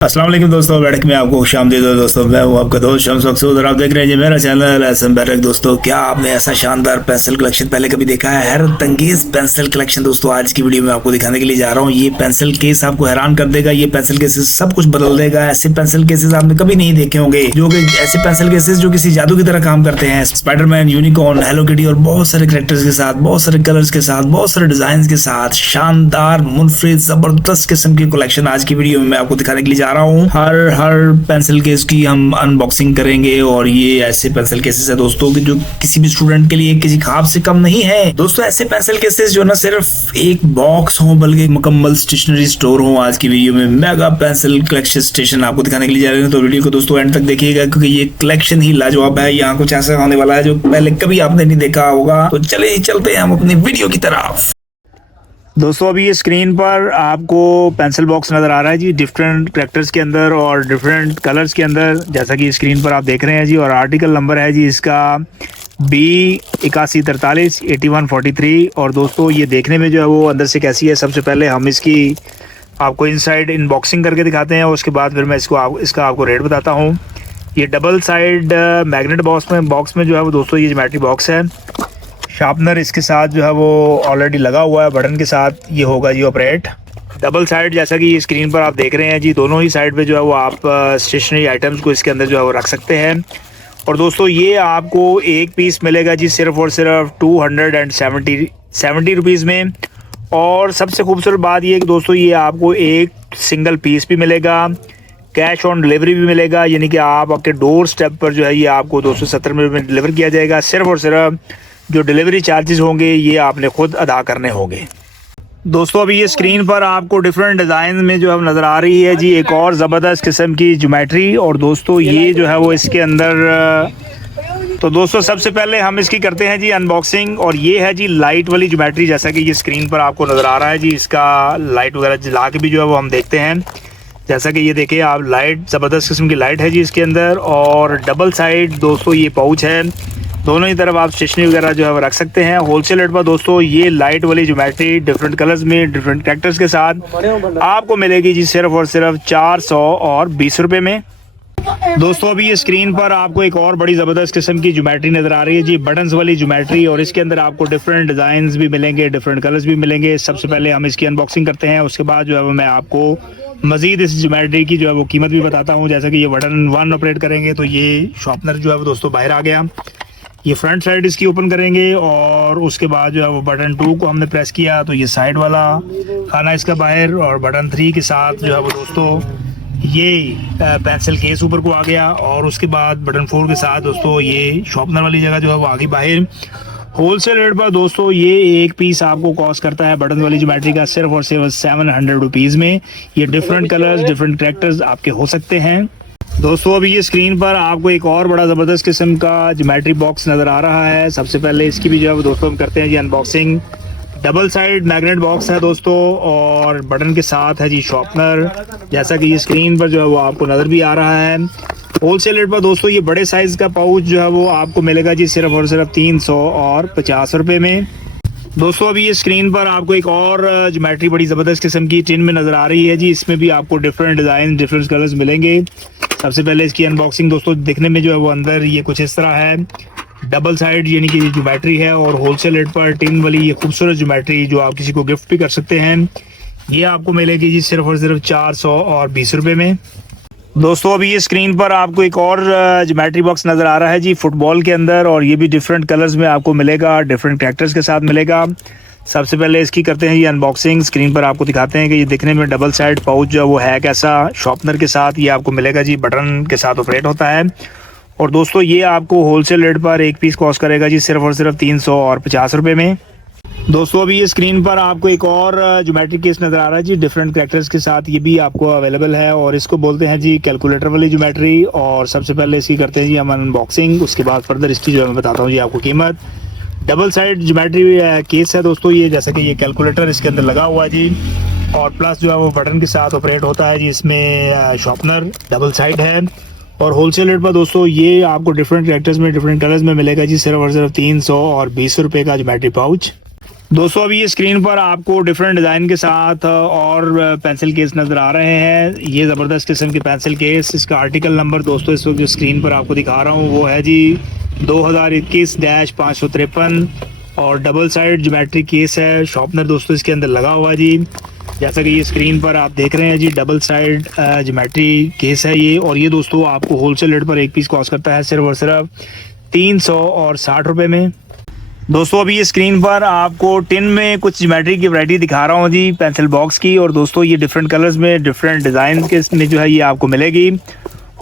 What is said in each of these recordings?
अस्सलाम वालेकुम दोस्तों, बैठक में आपको खुशामदीद है दोस्तों। मैं हूं आपका दोस्त शम्स मकसूद और आप देख रहे हैं जी मेरा चैनल एहसन बैरक। दोस्तों, क्या आपने ऐसा शानदार पेंसिल कलेक्शन पहले कभी देखा है? हैरत अंगेज पेंसिल कलेक्शन दोस्तों आज की वीडियो में आपको दिखाने के लिए जा रहा हूं। ये पेंसिल केस आपको हैरान कर देगा। ये पेंसिल केसेस सब कुछ बदल देगा। ऐसे पेंसिल केसेस आपने कभी नहीं देखे होंगे, जो कि ऐसे पेंसिल केसेस जो किसी जादू की तरह काम करते हैं। स्पाइडरमैन, यूनिकॉर्न, हेलो किटी और बहुत सारे कैरेक्टर्स के साथ, बहुत सारे कलर्स के साथ, बहुत सारे डिजाइन के साथ शानदार मुनफरिद जबरदस्त किस्म की कलेक्शन आज की वीडियो में मैं आपको दिखाने के लिए जा रहा हूँ। हर पेंसिल केस की हम अनबॉक्सिंग करेंगे और ये ऐसे पेंसिल केसेस है दोस्तों कि जो किसी भी स्टूडेंट के लिए किसी ख्वाब से कम नहीं है। दोस्तों, ऐसे पेंसिल केसेस जो ना सिर्फ एक बॉक्स हो बल्कि मुकम्मल स्टेशनरी स्टोर हो। आज की वीडियो में मेगा पेंसिल कलेक्शन स्टेशन आपको दिखाने के लिए जा रहे हैं, तो वीडियो को दोस्तों एंड तक देखिएगा क्योंकि ये कलेक्शन ही लाजवाब है। यहाँ कुछ ऐसा होने वाला है जो पहले कभी आपने नहीं देखा होगा। तो चलिए चलते हैं हम अपनी वीडियो की तरफ। दोस्तों, अभी ये स्क्रीन पर आपको पेंसिल बॉक्स नज़र आ रहा है जी, डिफरेंट कैरेक्टर्स के अंदर और डिफरेंट कलर्स के अंदर, जैसा कि स्क्रीन पर आप देख रहे हैं जी। और आर्टिकल नंबर है जी इसका B8143 और दोस्तों ये देखने में जो है वो अंदर से कैसी है, सबसे पहले हम इसकी आपको इनसाइड अनबॉक्सिंग करके दिखाते हैं और उसके बाद फिर मैं इसका आपको रेट बताता हूँ। ये डबल साइड मैग्नेट बॉक्स में जो है वो दोस्तों ये ज्योमेट्री बॉक्स है। शार्पनर इसके साथ जो है वो ऑलरेडी लगा हुआ है, बटन के साथ ये होगा जी ऑपरेट। डबल साइड जैसा कि स्क्रीन पर आप देख रहे हैं जी, दोनों ही साइड पे जो है वो आप स्टेशनरी आइटम्स को इसके अंदर जो है वो रख सकते हैं। और दोस्तों ये आपको एक पीस मिलेगा जी सिर्फ और सिर्फ 270 रुपीज़ में। और सबसे खूबसूरत बात ये कि दोस्तों ये आपको एक सिंगल पीस भी मिलेगा, कैश ऑन डिलीवरी भी मिलेगा, यानी कि आप आपके डोर स्टेप पर जो है ये आपको 270 रुपये में डिलीवर किया जाएगा। सिर्फ और सिर्फ जो डिलीवरी चार्जेस होंगे ये आपने खुद अदा करने होंगे। दोस्तों, अभी ये स्क्रीन पर आपको डिफरेंट डिज़ाइन में जो है नज़र आ रही है जी एक और ज़बरदस्त किस्म की ज्योमेट्री। और दोस्तों ये जो है वो इसके अंदर, तो दोस्तों सबसे पहले हम इसकी करते हैं जी अनबॉक्सिंग। और ये है जी लाइट वाली ज्योमेट्री, जैसा कि ये स्क्रीन पर आपको नज़र आ रहा है जी। इसका लाइट वगैरह जला के भी जो है वो हम देखते हैं। जैसा कि ये देखिए आप, लाइट ज़बरदस्त किस्म की लाइट है जी इसके अंदर। और डबल साइड दोस्तों ये पाउच है, दोनों ही तरफ आप स्टेशनरी वगैरह जो है वो रख सकते हैं। होलसेल रेट पर दोस्तों ये लाइट वाली ज्योमेट्री डिफरेंट कलर्स में डिफरेंट कैरेक्टर्स के साथ आपको मिलेगी जी सिर्फ और सिर्फ 420 रुपये में। दोस्तों, अभी ये स्क्रीन पर आपको एक और बड़ी ज़बरदस्त किस्म की ज्योमेट्री नज़र आ रही है जी, बटन्स वाली ज्योमेट्री। और इसके अंदर आपको डिफरेंट डिज़ाइंस भी मिलेंगे, डिफरेंट कलर्स भी मिलेंगे। सबसे पहले हम इसकी अनबॉक्सिंग करते हैं, उसके बाद जो है वो मैं आपको मज़ीद इस ज्योमेट्री की जो है वो कीमत भी बताता हूँ। जैसा कि ये बटन 1 ऑपरेट करेंगे तो ये शॉर्पनर जो है वो दोस्तों बाहर आ गया। ये फ्रंट साइड इसकी ओपन करेंगे और उसके बाद जो है वो बटन 2 को हमने प्रेस किया तो ये साइड वाला खाना इसका बाहर। और बटन 3 के साथ जो है वो दोस्तों ये पेंसिल केस ऊपर को आ गया। और उसके बाद बटन 4 के साथ दोस्तों ये शॉर्पनर वाली जगह जो है वो आ गई बाहर। होलसेल रेट पर दोस्तों ये एक पीस आपको कॉस्ट करता है बटन वाली ज्योमेट्री का सिर्फ और सिर्फ 700 रुपीज़ में। ये डिफरेंट कलर्स डिफरेंट कैरेक्टर्स आपके हो सकते हैं। दोस्तों, अभी ये स्क्रीन पर आपको एक और बड़ा ज़बरदस्त किस्म का ज्योमेट्री बॉक्स नज़र आ रहा है। सबसे पहले इसकी भी जो है दोस्तों हम करते हैं जी unboxing. Double side magnet box है दोस्तों और बटन के साथ है जी शॉर्पनर, जैसा कि ये स्क्रीन पर जो है वो आपको नज़र भी आ रहा है। होलसेल रेट पर दोस्तों ये बड़े साइज़ का पाउच जो है वो आपको मिलेगा जी सिर्फ और सिर्फ 350 रुपये में। दोस्तों, अभी ये स्क्रीन पर आपको एक और ज्योमेट्री बड़ी ज़बरदस्त किस्म की टिन में नज़र आ रही है जी। इसमें भी आपको डिफरेंट डिज़ाइन डिफरेंट कलर्स मिलेंगे। सबसे पहले इसकी अनबॉक्सिंग दोस्तों देखने में जो है वो अंदर ये कुछ इस तरह है। डबल साइड यानी कि ज्योमेट्री है और होलसेल रेट पर टिन वाली ये खूबसूरत ज्योमेट्री जो आप किसी को गिफ्ट भी कर सकते हैं, ये आपको मिलेगी जी सिर्फ और सिर्फ 420 रुपये में। दोस्तों, अभी ये स्क्रीन पर आपको एक और ज्योमेट्री बॉक्स नज़र आ रहा है जी फुटबॉल के अंदर और ये भी डिफरेंट कलर्स में आपको मिलेगा, डिफरेंट कैरेक्टर्स के साथ मिलेगा। सबसे पहले इसकी करते हैं ये अनबॉक्सिंग। स्क्रीन पर आपको दिखाते हैं कि ये दिखने में डबल साइड पाउच जो है वो है कैसा। शॉर्पनर के साथ ये आपको मिलेगा जी, बटन के साथ ऑपरेट होता है। और दोस्तों ये आपको होलसेल रेट पर एक पीस कॉस्ट करेगा जी सिर्फ और सिर्फ 350 रुपये में। दोस्तों, अभी ये स्क्रीन पर आपको एक और ज्योमेट्री केस नज़र आ रहा है जी डिफरेंट कैरेक्टर्स के साथ, ये भी आपको अवेलेबल है और इसको बोलते हैं जी कैलकुलेटर वाली ज्योमेट्री। और सबसे पहले इसकी करते हैं जी हम अनबॉक्सिंग, उसके बाद फर्दर इसकी जो है मैं बताता हूँ जी आपको कीमत। डबल साइड ज्योमेट्री केस है दोस्तों ये, जैसे कि ये कैलकुलेटर इसके अंदर लगा हुआ है जी और प्लस जो है वो बटन के साथ ऑपरेट होता है जी। इसमें शॉर्पनर डबल साइड है और होलसेल रेट पर दोस्तों ये आपको डिफरेंट कैरेक्टर्स में डिफरेंट कलर्स में मिलेगा जी सिर्फ और सिर्फ 320 रुपये का ज्योमेट्री पाउच। दोस्तों अभी ये स्क्रीन पर आपको डिफरेंट डिज़ाइन के साथ और पेंसिल केस नज़र आ रहे हैं। ये ज़बरदस्त किस्म के पेंसिल केस, इसका आर्टिकल नंबर दोस्तों इस वक्त जो स्क्रीन पर आपको दिखा रहा हूँ वो है जी 2021-553 और डबल साइड ज्योमेट्री केस है। शॉर्पनर दोस्तों इसके अंदर लगा हुआ जी, जैसा कि ये स्क्रीन पर आप देख रहे हैं जी, डबल साइड ज्योमेट्री केस है ये। और ये दोस्तों आपको होलसेल रेट पर एक पीस कॉस्ट करता है सिर्फ और सिर्फ 360 रुपये में। दोस्तों अभी ये स्क्रीन पर आपको टिन में कुछ ज्योमेट्री की वैरायटी दिखा रहा हूँ जी, पेंसिल बॉक्स की। और दोस्तों ये डिफरेंट कलर्स में डिफरेंट डिज़ाइन के में जो है ये आपको मिलेगी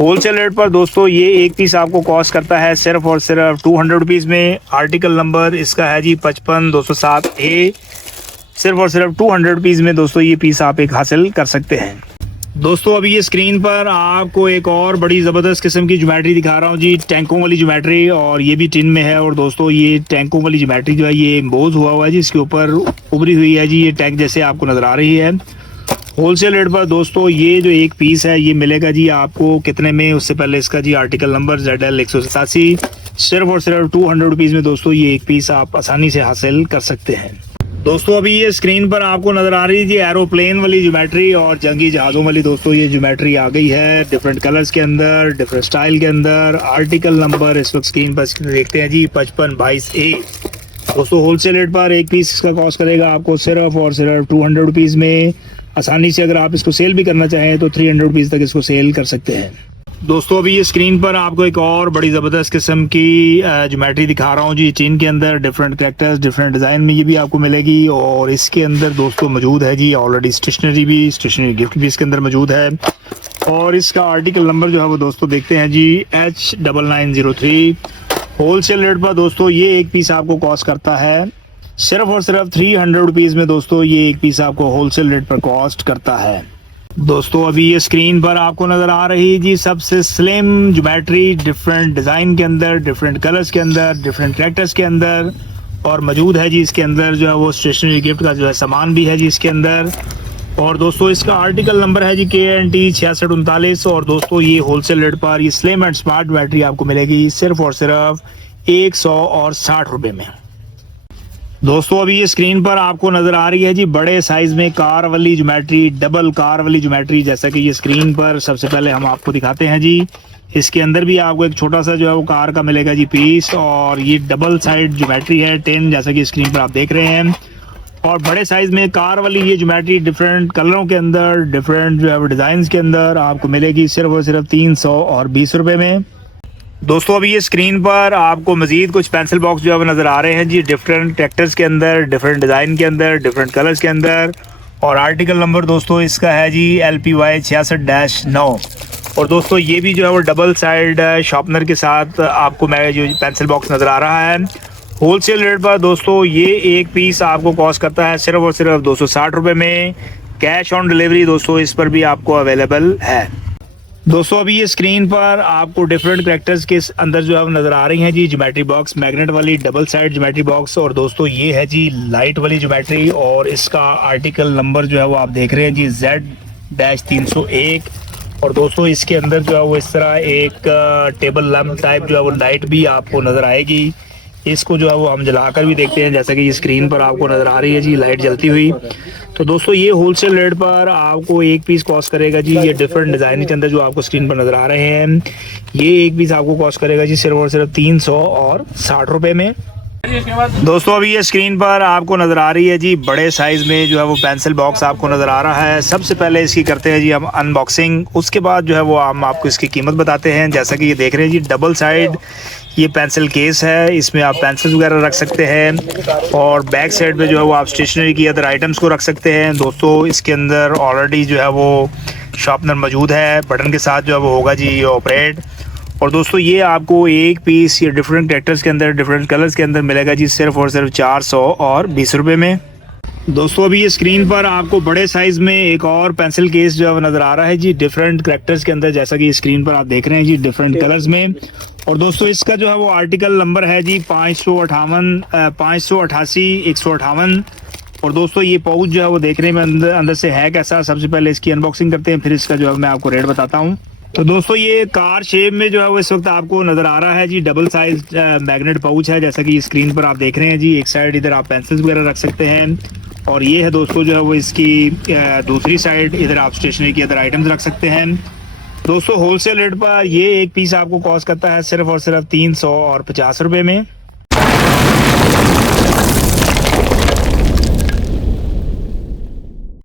होलसेल रेट पर। दोस्तों ये एक पीस आपको कॉस्ट करता है सिर्फ और सिर्फ 200 रुपीज़ में। आर्टिकल नंबर इसका है जी 55207A। सिर्फ और सिर्फ 200 रुपीज़ में दोस्तों ये पीस आप एक हासिल कर सकते हैं। दोस्तों अभी ये स्क्रीन पर आपको एक और बड़ी ज़बरदस्त किस्म की ज्योमेट्री दिखा रहा हूँ जी, टैंकों वाली ज्योमेट्री, और ये भी टिन में है। और दोस्तों ये टैंकों वाली ज्योमेट्री जो है ये एम्बोज हुआ हुआ है जी, इसके ऊपर उभरी हुई है जी, ये टैंक जैसे आपको नज़र आ रही है। होलसेल रेट पर दोस्तों ये जो एक पीस है ये मिलेगा जी आपको कितने में, उससे पहले इसका जी आर्टिकल नंबर ZL187। सिर्फ और सिर्फ 200 रुपीज़ में दोस्तों ये एक पीस आप आसानी से हासिल कर सकते हैं। दोस्तों अभी ये स्क्रीन पर आपको नजर आ रही है जी एरोप्लेन वाली ज्योमेट्री और जंगी जहाज़ों वाली दोस्तों ये ज्योमेट्री आ गई है डिफरेंट कलर्स के अंदर, डिफरेंट स्टाइल के अंदर। आर्टिकल नंबर इस वक्त स्क्रीन पर देखते हैं जी 5522A। दोस्तों होलसेल रेट पर एक पीस इसका कॉस्ट करेगा आपको सिर्फ और सिर्फ 200 रुपीज़ में। आसानी से अगर आप इसको सेल भी करना चाहें तो 300 रुपीज़ तक इसको सेल कर सकते हैं। दोस्तों अभी ये स्क्रीन पर आपको एक और बड़ी ज़बरदस्त किस्म की ज्योमेट्री दिखा रहा हूँ जी, चीन के अंदर डिफरेंट कैरेक्टर्स डिफरेंट डिज़ाइन में ये भी आपको मिलेगी। और इसके अंदर दोस्तों मौजूद है जी ऑलरेडी स्टेशनरी गिफ्ट भी इसके अंदर मौजूद है। और इसका आर्टिकल नंबर जो है वो दोस्तों देखते हैं जी H9903। होलसेल रेट पर दोस्तों ये एक पीस आपको कॉस्ट करता है सिर्फ और सिर्फ 300 रुपीज़ में। दोस्तों ये एक पीस आपको होलसेल रेट पर कॉस्ट करता है। दोस्तों अभी ये स्क्रीन पर आपको नज़र आ रही है जी सबसे स्लिम ज्योमेट्री, डिफरेंट डिज़ाइन के अंदर, डिफरेंट कलर्स के अंदर, डिफरेंट कैरेक्टर्स के अंदर। और मौजूद है जी इसके अंदर जो है वो स्टेशनरी गिफ्ट का जो है सामान भी है जी इसके अंदर। और दोस्तों इसका आर्टिकल नंबर है जी KNT 6639। और दोस्तों ये होलसेल रेट पर ये स्लिम एंड स्मार्ट ज्योमेट्री आपको मिलेगी सिर्फ और सिर्फ 160 रुपये में। दोस्तों अभी ये स्क्रीन पर आपको नजर आ रही है जी बड़े साइज में कार वाली ज्योमेट्री, डबल कार वाली ज्योमेट्री, जैसा कि ये स्क्रीन पर सबसे पहले हम आपको दिखाते हैं जी। इसके अंदर भी आपको एक छोटा सा जो है वो कार का मिलेगा जी पीस। और ये डबल साइड ज्योमेट्री है 10, जैसा कि स्क्रीन पर आप देख रहे हैं। और बड़े साइज में कार वाली ये ज्योमेट्री डिफरेंट कलरों के अंदर, डिफरेंट जो है डिज़ाइन के अंदर आपको मिलेगी सिर्फ और सिर्फ 320 रुपये में। दोस्तों अभी ये स्क्रीन पर आपको मजीद कुछ पेंसिल बॉक्स जो है वो नज़र आ रहे हैं जी, डिफरेंट कैरेक्टर्स के अंदर, डिफरेंट डिज़ाइन के अंदर, डिफरेंट कलर्स के अंदर। और आर्टिकल नंबर दोस्तों इसका है जी LPY 66-9। और दोस्तों ये भी जो है वो डबल साइड शार्पनर के साथ आपको मैं जो पेंसिल बॉक्स नज़र आ रहा है। होलसेल रेट पर दोस्तों ये एक पीस आपको कॉस्ट करता है सिर्फ और सिर्फ 260 रुपये में। कैश ऑन डिलीवरी दोस्तों इस पर भी आपको अवेलेबल है। दोस्तों अभी ये स्क्रीन पर आपको डिफरेंट कैरेक्टर्स के अंदर जो है नज़र आ रही हैं जी ज्योमेट्री बॉक्स, मैग्नेट वाली डबल साइड ज्योमेट्री बॉक्स। और दोस्तों ये है जी लाइट वाली ज्योमेट्री और इसका आर्टिकल नंबर जो है वो आप देख रहे हैं जी Z-301। और दोस्तों इसके अंदर जो है वो इस तरह एक टेबल लैम्प टाइप जो है वो लाइट भी आपको नज़र आएगी। इसको जो है वो हम जलाकर भी देखते हैं, जैसा कि ये स्क्रीन पर आपको नज़र आ रही है जी लाइट जलती हुई। तो दोस्तों ये होलसेल रेट पर आपको एक पीस कॉस्ट करेगा जी, ये डिफरेंट डिज़ाइन के अंदर जो आपको स्क्रीन पर नज़र आ रहे हैं, ये एक पीस आपको कॉस्ट करेगा जी सिर्फ और सिर्फ 360 रुपये में। दोस्तों अभी ये स्क्रीन पर आपको नज़र आ रही है जी बड़े साइज़ में जो है वो पेंसिल बॉक्स आपको नज़र आ रहा है। सबसे पहले इसकी करते हैं जी हम अनबॉक्सिंग, उसके बाद जो है वो हम आपको इसकी कीमत बताते हैं। जैसा कि ये देख रहे हैं जी डबल साइड ये पेंसिल केस है, इसमें आप पेंसिल वगैरह रख सकते हैं। और बैक साइड पे जो है वो आप स्टेशनरी की अदर आइटम्स को रख सकते हैं। दोस्तों इसके अंदर ऑलरेडी जो है वो शार्पनर मौजूद है, बटन के साथ जो है वो होगा जी ऑपरेट। और दोस्तों ये आपको एक पीस ये डिफरेंट कैरेक्टर्स के अंदर, डिफरेंट कलर्स के अंदर मिलेगा जी सिर्फ और सिर्फ 420 रुपये में। दोस्तों अभी ये स्क्रीन पर आपको बड़े साइज में एक और पेंसिल केस जो है नज़र आ रहा है जी डिफरेंट कैरेक्टर्स के अंदर, जैसा कि स्क्रीन पर आप देख रहे हैं जी डिफरेंट कलर्स में। और दोस्तों इसका जो है वो आर्टिकल नंबर है जी 588 और दोस्तों ये पाउच जो है वो देखने में अंदर से है कैसा, सबसे पहले इसकी अनबॉक्सिंग करते हैं, फिर इसका जो है मैं आपको रेट बताता हूँ। तो दोस्तों ये कार शेप में जो है वो इस वक्त आपको नज़र आ रहा है जी। डबल साइज मैग्नेट पाउच है, जैसा कि स्क्रीन पर आप देख रहे हैं जी। एक साइड इधर आप पेंसिल्स वगैरह रख सकते हैं, और ये है दोस्तों जो है वो इसकी दूसरी साइड, इधर आप स्टेशनरी के अदर आइटम्स रख सकते हैं। दोस्तों होलसेल रेट पर ये एक पीस आपको कॉस्ट करता है सिर्फ और सिर्फ 350 रुपये में।